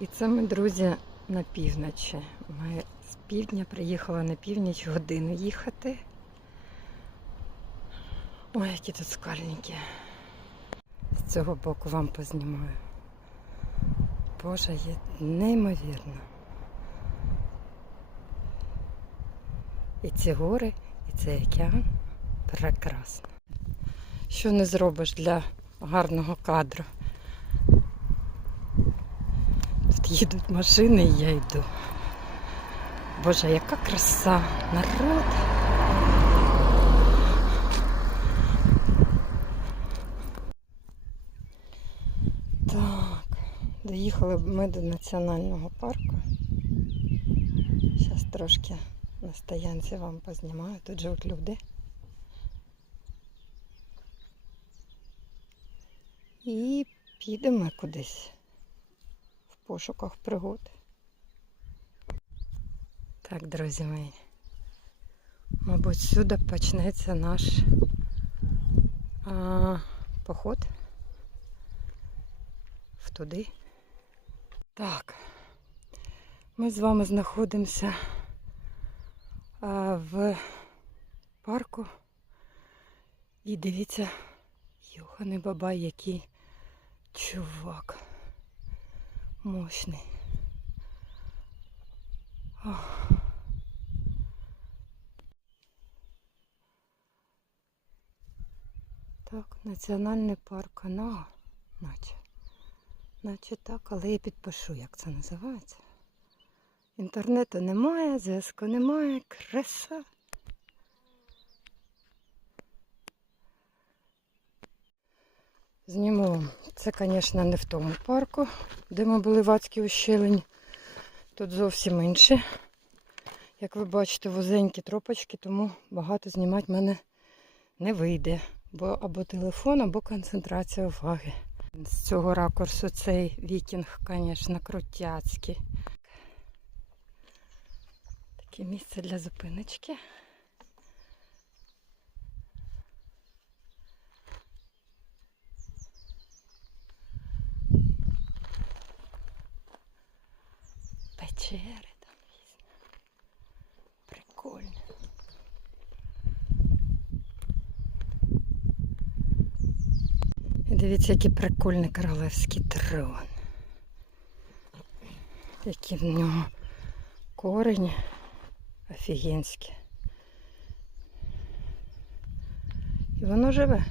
І це ми, друзі, на півночі. Ми з півдня приїхали на північ годину їхати. Ой, які тут скальники. З цього боку вам познімаю. Боже, є неймовірно. І ці гори, і цей океан прекрасно. Що не зробиш для гарного кадру? Тут їдуть машини і я йду. Боже, яка краса! Народ! Так, доїхали ми до національного парку. Зараз трошки на стоянці вам познімаю. Тут живуть люди. І підемо кудись пошуках пригод. Так, друзі мої. Мабуть, сюди почнеться наш а, поход в туди. Так, ми з вами знаходимося а, в парку. І дивіться, Йоханий бабай, який чувак. Мощний. Ох. Так, національний парк Анага, наче. Наче так, але я підпишу, як це називається. Інтернету немає, зв'язку немає, краса. Зніму. Це, звісно, не в тому парку, де ми були в Адській ущелині. Тут зовсім інше. Як ви бачите, вузенькі тропочки, тому багато знімати мене не вийде. Бо або телефон, або концентрація уваги. З цього ракурсу цей вікінг, звісно, крутяцький. Таке місце для зупиночки. Печери там різні. Прикольно. Дивіться, який прикольний королевський трон. Які в нього корені офігенські. І воно живе.